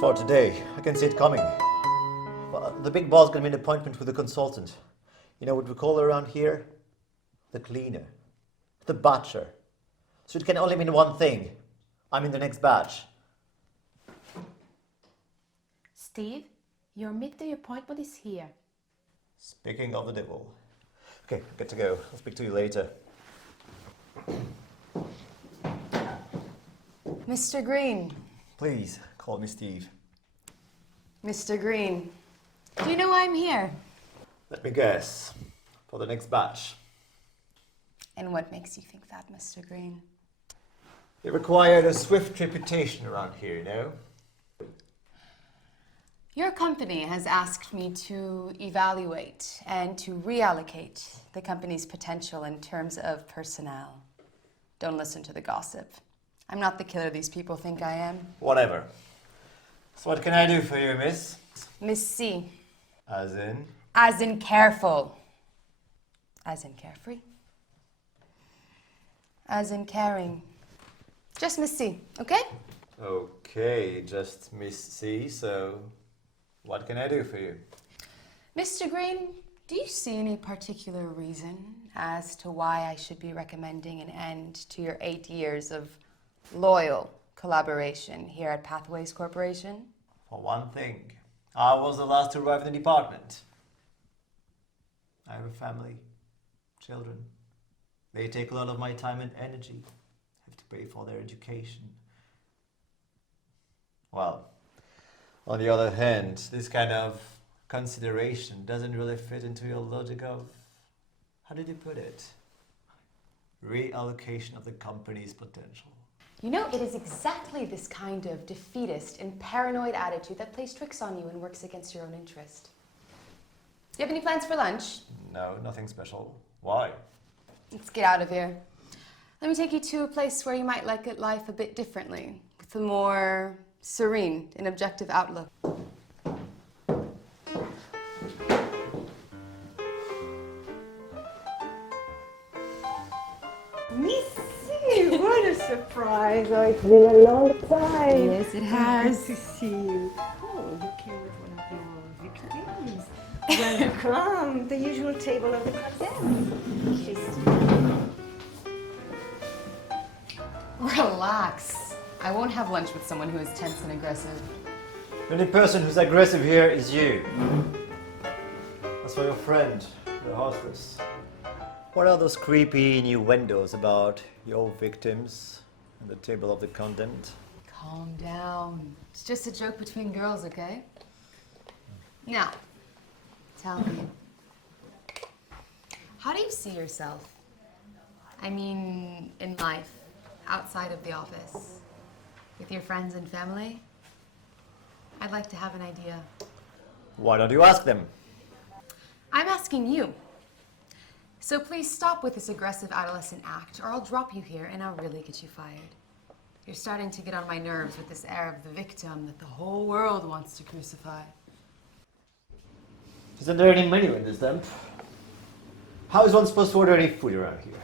For today, I can see it coming. Well, the big boss got me an appointment with the consultant. You know what we call her around here? The cleaner, the butcher. So it can only mean one thing. I'm in the next batch. Steve, your midday appointment is here. Speaking of the devil. Okay, good to go. I'll speak to you later. Mr. Green. Please, call me Steve. Mr. Green, do you know why I'm here? Let me guess. For the next batch. And what makes you think that, Mr. Green? It required a swift reputation around here, you know? Your company has asked me to evaluate and to reallocate the company's potential in terms of personnel. Don't listen to the gossip. I'm not the killer these people think I am. Whatever. So what can I do for you, miss? Miss C. As in? As in careful. As in carefree. As in caring. Just Miss C, okay? Okay, just Miss C, so what can I do for you? Mr. Green, do you see any particular reason as to why I should be recommending an end to your 8 years of loyal collaboration here at Pathways Corporation? For one thing, I was the last to arrive in the department. I have a family, children. They take a lot of my time and energy. I have to pay for their education. Well, on the other hand, this kind of consideration doesn't really fit into your logic of, how did you put it? Reallocation of the company's potential. You know, it is exactly this kind of defeatist and paranoid attitude that plays tricks on you and works against your own interest. Do you have any plans for lunch? No, nothing special. Why? Let's get out of here. Let me take you to a place where you might look at life a bit differently, with a more serene and objective outlook. Missy, what a surprise! Oh, it's been a long time. Yes, it has. Good to see you. Oh, you came with one of your victims. Welcome, the usual table of the condemned. Relax. I won't have lunch with someone who is tense and aggressive. The only person who's aggressive here is you. As for your friend, the hostess. What are those creepy innuendos about your victims and the table of the condemned? Calm down. It's just a joke between girls, okay? Now, tell me, how do you see yourself? I mean, in life, outside of the office, with your friends and family? I'd like to have an idea. Why don't you ask them? I'm asking you. So please stop with this aggressive adolescent act, or I'll drop you here and I'll really get you fired. You're starting to get on my nerves with this air of the victim that the whole world wants to crucify. Isn't there any menu in this dump? How is one supposed to order any food around here?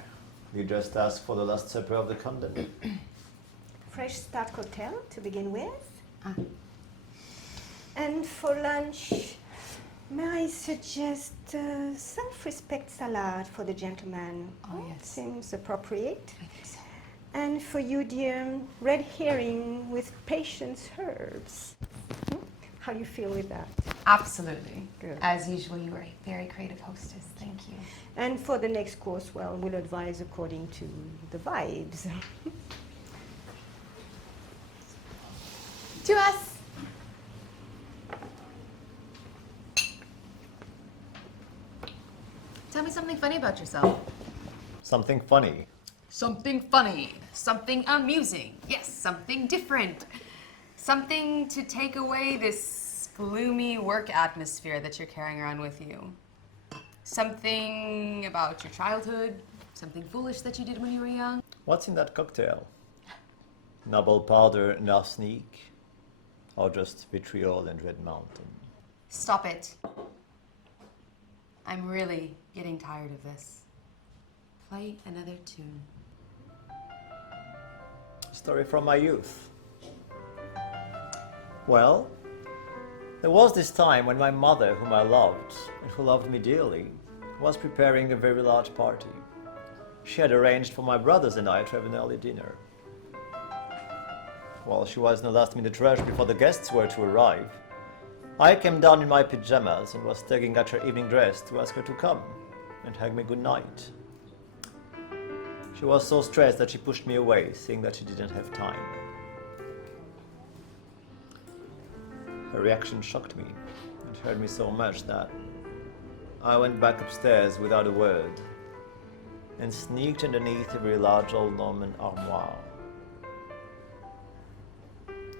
You just ask for the last supper of the condemned. Fresh start cocktail to begin with. And for lunch, may I suggest self-respect salad for the gentleman? Oh, yes. Seems appropriate. I think so. And for you, dear, red herring with patience herbs. How do you feel with that? Absolutely. Good. As usual, you are a very creative hostess. Thank you. And for the next course, well, we'll advise according to the vibes. To us. Tell me something funny about yourself. Something funny. Something funny. Something amusing. Yes, something different. Something to take away this gloomy work atmosphere that you're carrying around with you? Something about your childhood? Something foolish that you did when you were young? What's in that cocktail? Noble powder and arsenic? Or just vitriol and red mountain? Stop it. I'm really getting tired of this. Play another tune. Story from my youth. Well, there was this time when my mother, whom I loved, and who loved me dearly, was preparing a very large party. She had arranged for my brothers and I to have an early dinner. While she was in a last-minute rush before the guests were to arrive, I came down in my pajamas and was tugging at her evening dress to ask her to come and hug me good night. She was so stressed that she pushed me away, saying that she didn't have time. Her reaction shocked me and hurt me so much that I went back upstairs without a word and sneaked underneath a very large old Norman armoire.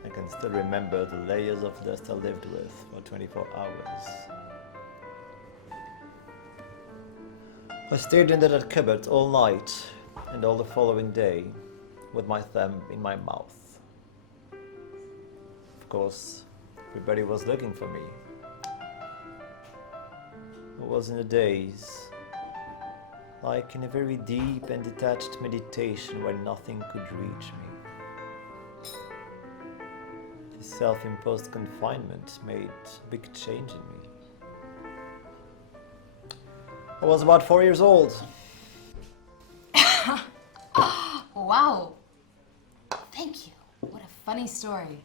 I can still remember the layers of dust I lived with for 24 hours. I stayed in that cupboard all night and all the following day with my thumb in my mouth. Of course, everybody was looking for me. I was in a daze, like in a very deep and detached meditation where nothing could reach me. This self-imposed confinement made a big change in me. I was about 4 years old. Wow. Thank you. What a funny story.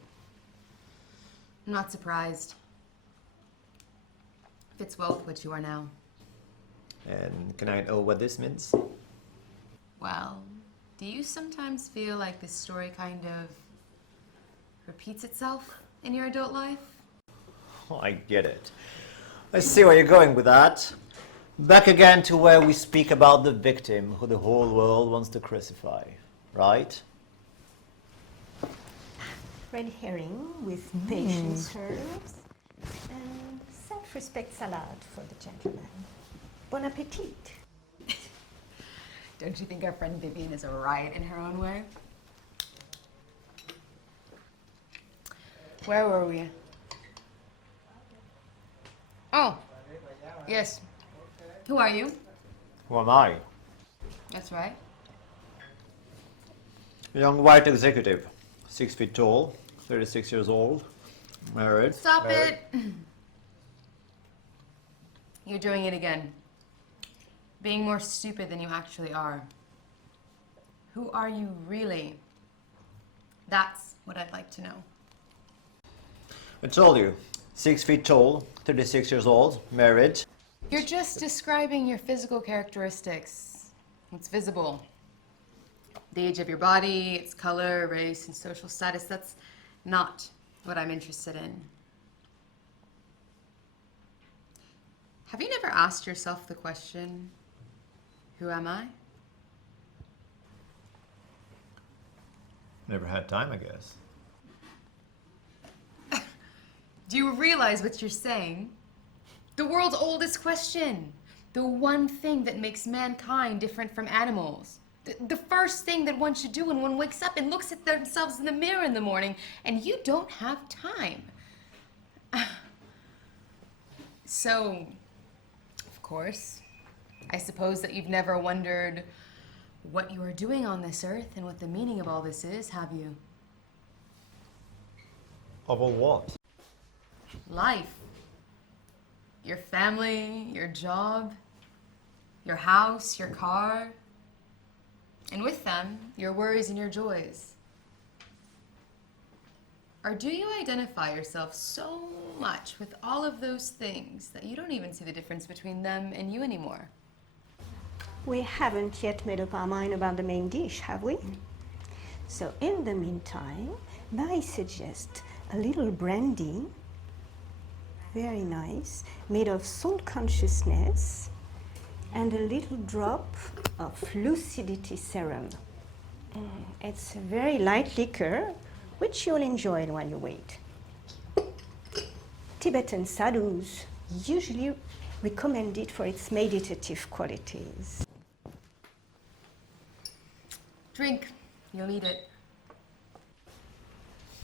I'm not surprised. Fits well with what you are now. And can I know what this means? Well, do you sometimes feel like this story kind of repeats itself in your adult life? Oh, I get it. I see where you're going with that. Back again to where we speak about the victim who the whole world wants to crucify, right? Red herring with patience herbs and self-respect salad for the gentleman. Bon appetit. Don't you think our friend Vivian is a riot in her own way? Where were we? Oh, yes. Who are you? Who am I? That's right. A young white executive, 6 feet tall, 36 years old, married. Stop it! You're doing it again. Being more stupid than you actually are. Who are you really? That's what I'd like to know. I told you, 6 feet tall, 36 years old, married. You're just describing your physical characteristics. It's visible. The age of your body, its color, race, and social status, that's not what I'm interested in. Have you never asked yourself the question, who am I? Never had time, I guess. Do you realize what you're saying? The world's oldest question. The one thing that makes mankind different from animals. The first thing that one should do when one wakes up and looks at themselves in the mirror in the morning, and you don't have time. So, of course, I suppose that you've never wondered what you are doing on this earth and what the meaning of all this is, have you? Of all what? Life. Your family, your job, your house, your car, and with them, your worries and your joys. Or do you identify yourself so much with all of those things that you don't even see the difference between them and you anymore? We haven't yet made up our mind about the main dish, have we? So in the meantime, I suggest a little brandy, very nice, made of salt consciousness, and a little drop of lucidity serum. It's a very light liquor, which you'll enjoy while you wait. Tibetan sadhus usually recommend it for its meditative qualities. Drink. You'll need it.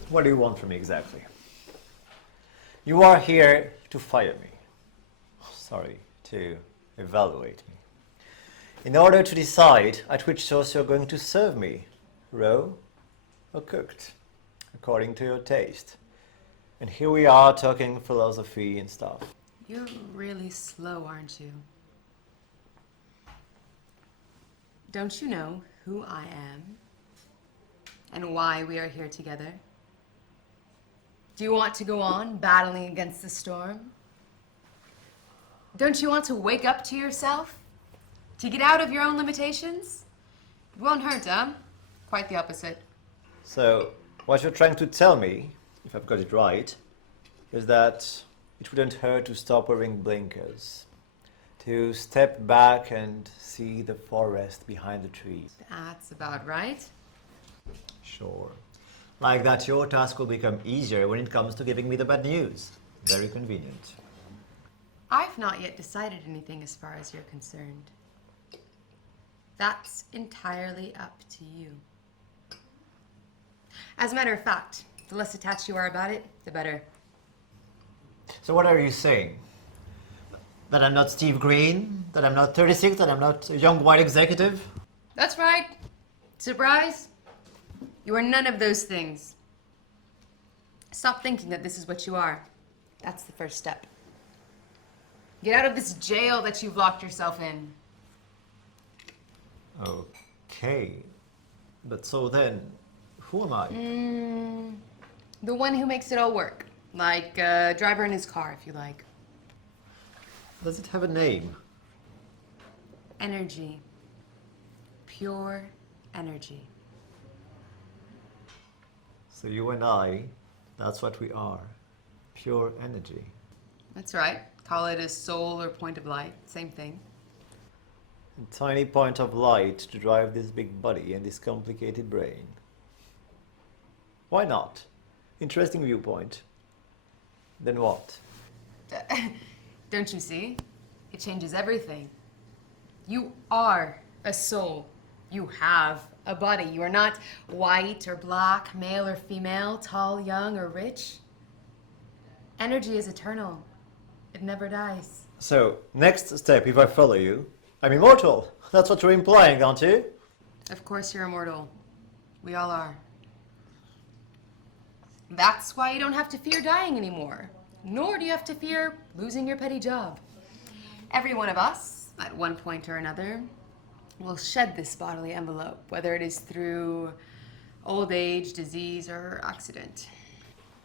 What do you want from me exactly? You are here to fire me. Sorry, to evaluate me. In order to decide at which sauce you're going to serve me, raw or cooked, according to your taste. And here we are talking philosophy and stuff. You're really slow, aren't you? Don't you know who I am? And why we are here together? Do you want to go on battling against the storm? Don't you want to wake up to yourself? To get out of your own limitations? It won't hurt, huh? Quite the opposite. So, what you're trying to tell me, if I've got it right, is that it wouldn't hurt to stop wearing blinkers, to step back and see the forest behind the trees. That's about right. Sure. Like that your task will become easier when it comes to giving me the bad news. Very convenient. I've not yet decided anything as far as you're concerned. That's entirely up to you. As a matter of fact, the less attached you are about it, the better. So what are you saying? That I'm not Steve Green? That I'm not 36? That I'm not a young white executive? That's right. Surprise? You are none of those things. Stop thinking that this is what you are. That's the first step. Get out of this jail that you've locked yourself in. Okay. But so then, who am I? The one who makes it all work. Like a driver in his car, if you like. Does it have a name? Energy. Pure energy. So you and I, that's what we are. Pure energy. That's right. Call it a soul or point of light. Same thing. A tiny point of light to drive this big body and this complicated brain. Why not? Interesting viewpoint. Then what? Don't you see? It changes everything. You are a soul. You have a body. You are not white or black, male or female, tall, young, or rich. Energy is eternal. It never dies. So, next step, if I follow you, I'm immortal. That's what you're implying, aren't you? Of course you're immortal. We all are. That's why you don't have to fear dying anymore. Nor do you have to fear losing your petty job. Every one of us, at one point or another, will shed this bodily envelope, whether it is through old age, disease, or accident.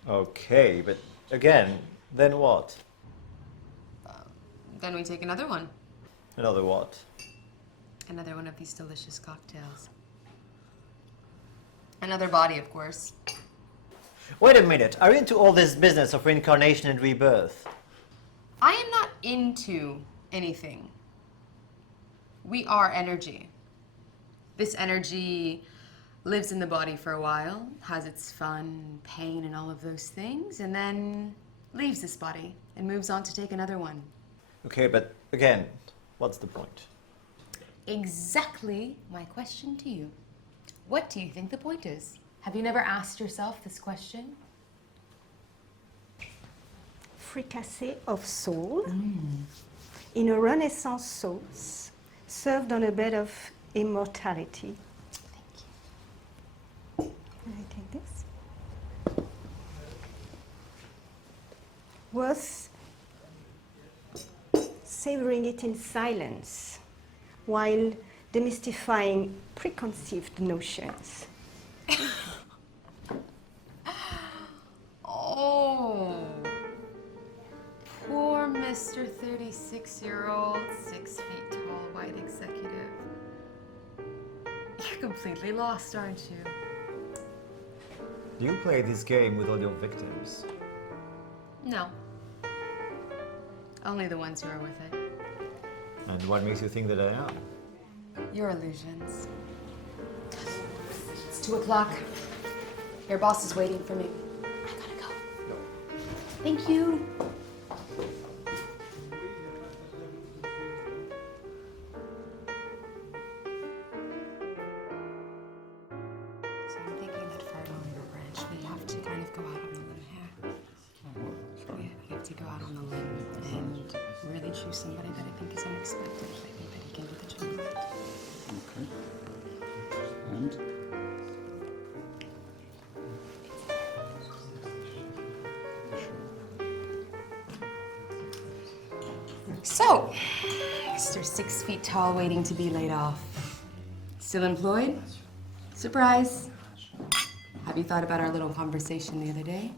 Okay, but again, then what? Then we take another one. Another what? Another one of these delicious cocktails. Another body, of course. Wait a minute, are you into all this business of reincarnation and rebirth? I am not into anything. We are energy. This energy lives in the body for a while, has its fun, pain, and all of those things, and then leaves this body and moves on to take another one. Okay, but again, what's the point? Exactly my question to you. What do you think the point is? Have you never asked yourself this question? Fricassee of soul in a Renaissance sauce served on a bed of immortality. Thank you. Can I take this? Worth savoring it in silence while demystifying preconceived notions. Oh, poor Mr. 36-year-old, 6 feet tall, white executive. You're completely lost, aren't you? Do you play this game with all your victims? No. Only the ones who are with it. And what makes you think that I am? Your illusions. It's 2 o'clock. Your boss is waiting for me. I gotta go. Thank you. So I'm thinking that for our longer branch, we have to kind of go out on a limb here. We have to go out on a limb and really choose somebody that I think is unexpected. I think that he can do the job right. Okay. And? So, Mr. 6 feet tall waiting to be laid off. Still employed? Surprise. Have you thought about our little conversation the other day?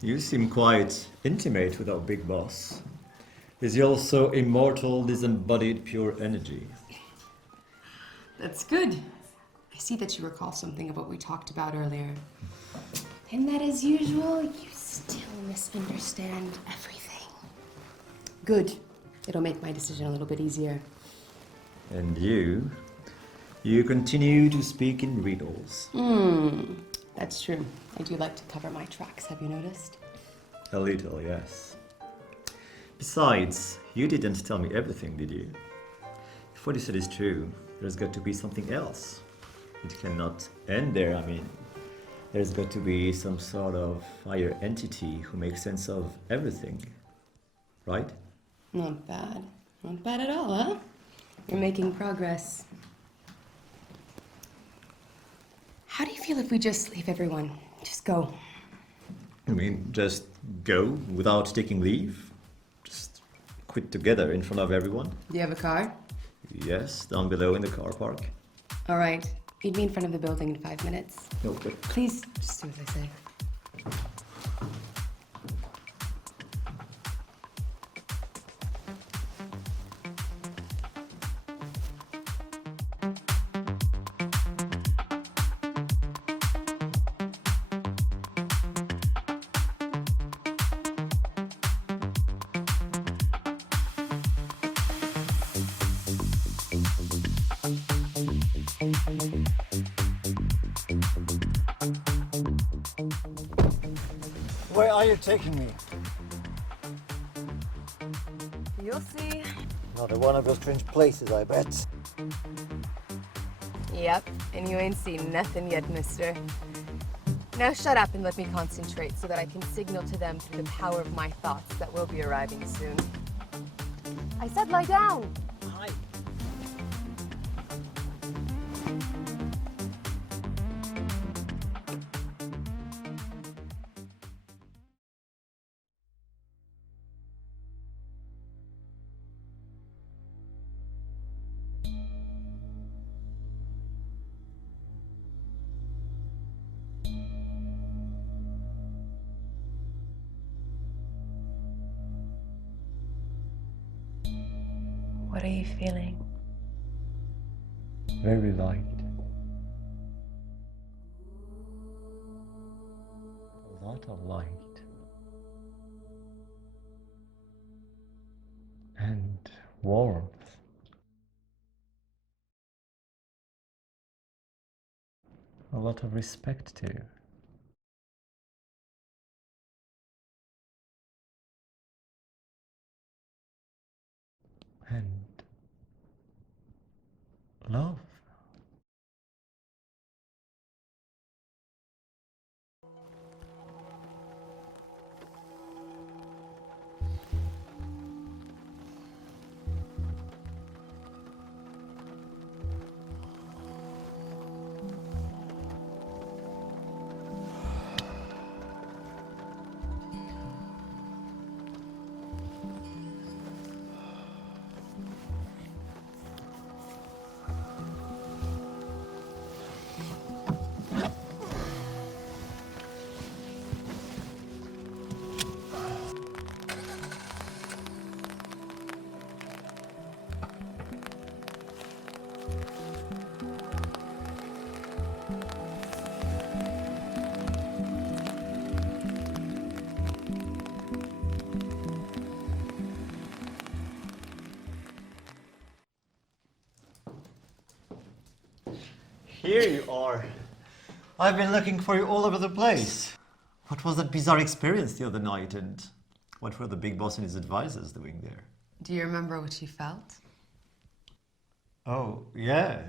You seem quite intimate with our big boss. Is he also immortal, disembodied, pure energy? That's good. I see that you recall something of what we talked about earlier. And that, as usual, you still misunderstand everything. Good. It'll make my decision a little bit easier. And you continue to speak in riddles. That's true. I do like to cover my tracks, have you noticed? A little, yes. Besides, you didn't tell me everything, did you? If what you said is true, there's got to be something else. It cannot end there, I mean. There's got to be some sort of higher entity who makes sense of everything, right? Not bad. Not bad at all, huh? You're making progress. How do you feel if we just leave everyone? Just go. I mean, just go without taking leave? Just quit together in front of everyone? Do you have a car? Yes, down below in the car park. All right. Meet me in front of the building in 5 minutes. No, but Please, just do as I say. Where are you taking me? You'll see. Another one of those strange places, I bet. Yep, and you ain't seen nothing yet, mister. Now shut up and let me concentrate so that I can signal to them through the power of my thoughts that we'll be arriving soon. I said lie down! Hi. What are you feeling? very light. A lot of light. And warmth. A lot of respect too. And love. Here you are. I've been looking for you all over the place. What was that bizarre experience the other night, and what were the big boss and his advisors doing there? Do you remember what you felt? Oh, yeah.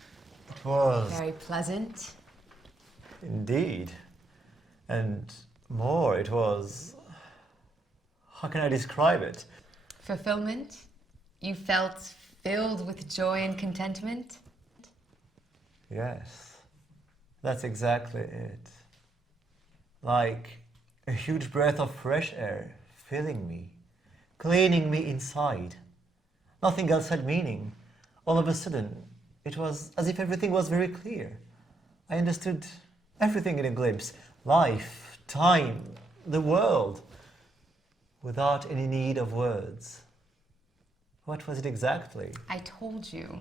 It was. Very pleasant. Indeed. And more, it was. How can I describe it? Fulfillment? You felt filled with joy and contentment? Yes. That's exactly it. Like a huge breath of fresh air filling me, cleaning me inside. Nothing else had meaning. All of a sudden, it was as if everything was very clear. I understood everything in a glimpse. Life, time, the world, without any need of words. What was it exactly? I told you.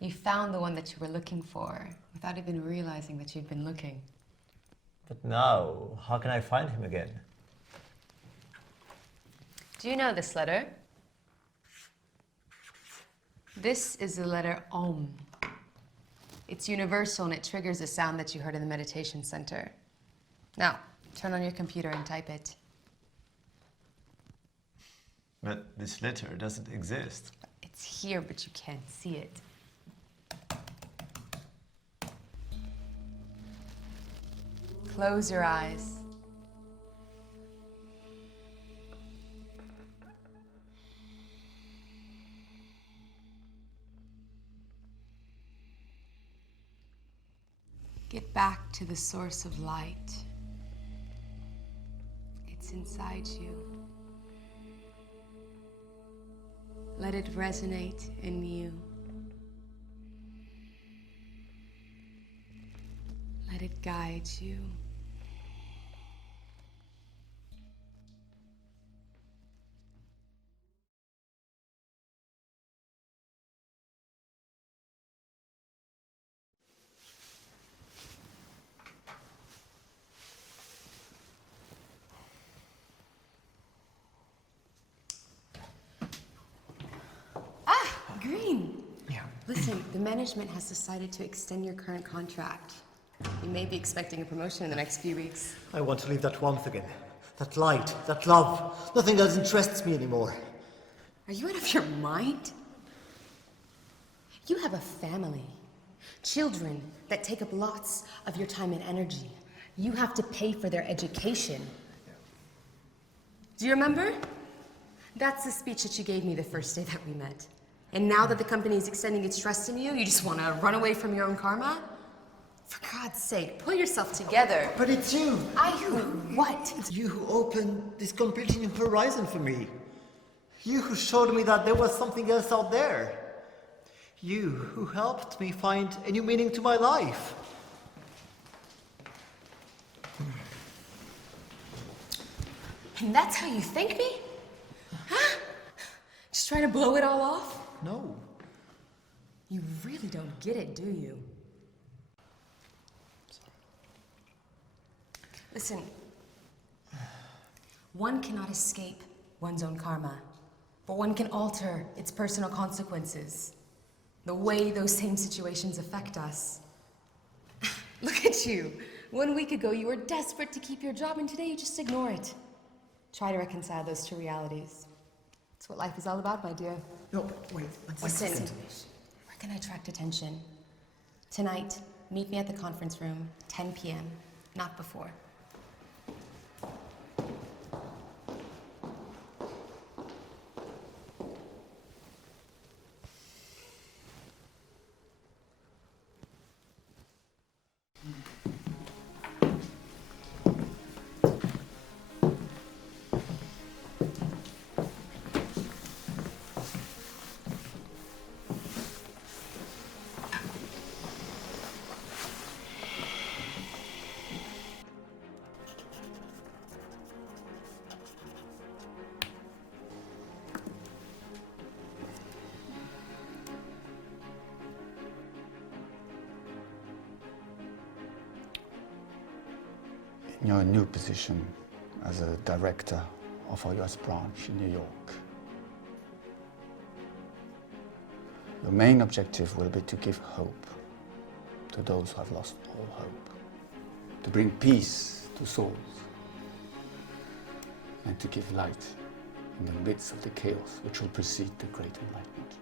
You found the one that you were looking for without even realizing that you'd been looking. But now, how can I find him again? Do you know this letter? This is the letter om. It's universal and it triggers a sound that you heard in the meditation center. Now, turn on your computer and type it. But this letter doesn't exist. It's here, but you can't see it. Close your eyes. Get back to the source of light. It's inside you. Let it resonate in you. Let it guide you. Green. Yeah. Listen, the management has decided to extend your current contract. You may be expecting a promotion in the next few weeks. I want to leave that warmth again. That light, that love. Nothing else interests me anymore. Are you out of your mind? You have a family. Children that take up lots of your time and energy. You have to pay for their education. Do you remember? That's the speech that you gave me the first day that we met. And now that the company is extending its trust in you, you just want to run away from your own karma? For God's sake, pull yourself together. But it's you. What? It's you who opened this completely new horizon for me. You who showed me that there was something else out there. You who helped me find a new meaning to my life. And that's how you thank me? Huh? Just trying to blow it all off? No. You really don't get it, do you? Listen, one cannot escape one's own karma, but one can alter its personal consequences, the way those same situations affect us. Look at you. 1 week ago, you were desperate to keep your job, and today you just ignore it. Try to reconcile those two realities. That's what life is all about, my dear. No, wait. Listen, where can I attract attention? Tonight, meet me at the conference room, 10 p.m., not before. In your new position as a director of our US branch in New York, your main objective will be to give hope to those who have lost all hope, to bring peace to souls and to give light in the midst of the chaos which will precede the Great Enlightenment.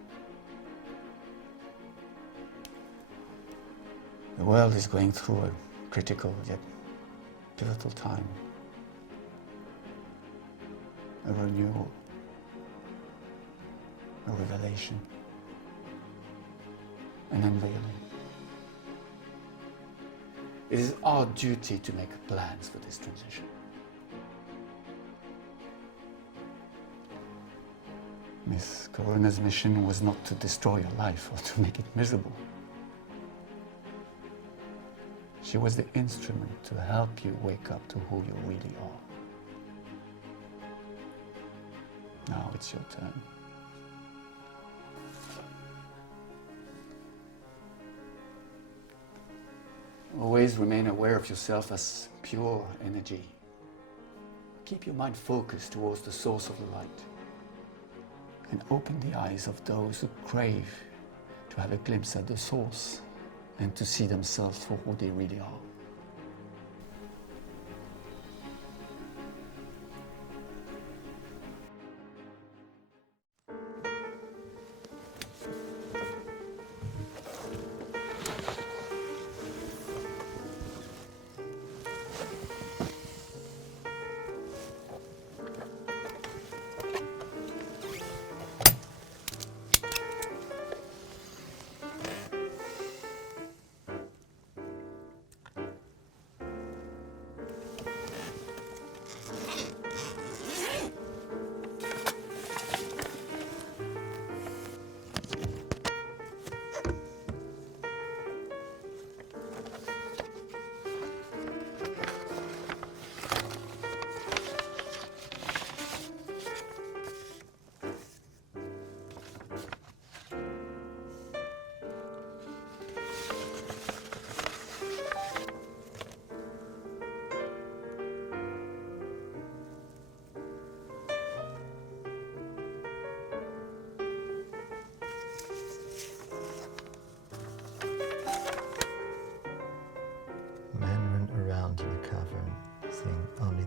The world is going through a critical yet pivotal time. A renewal, a revelation, an unveiling. It is our duty to make plans for this transition. Miss Corona's mission was not to destroy your life or to make it miserable. She was the instrument to help you wake up to who you really are. Now it's your turn. Always remain aware of yourself as pure energy. Keep your mind focused towards the source of the light. And open the eyes of those who crave to have a glimpse at the source and to see themselves for who they really are.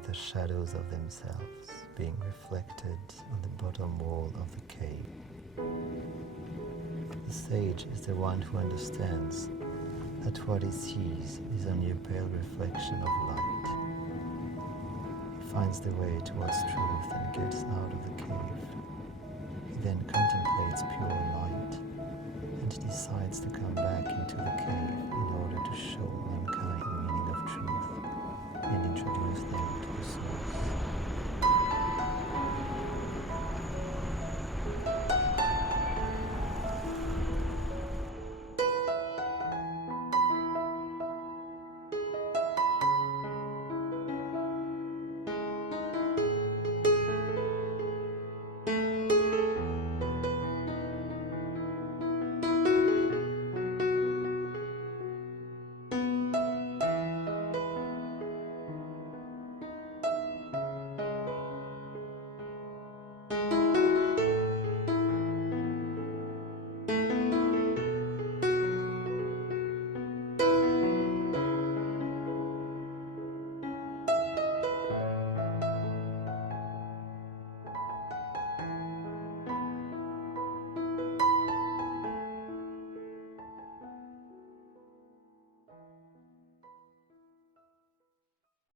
The shadows of themselves being reflected on the bottom wall of the cave. The sage is the one who understands that what he sees is only a pale reflection of light. He finds the way towards truth and gets out of the cave. He then contemplates pure light and decides to come back into the cave in order to show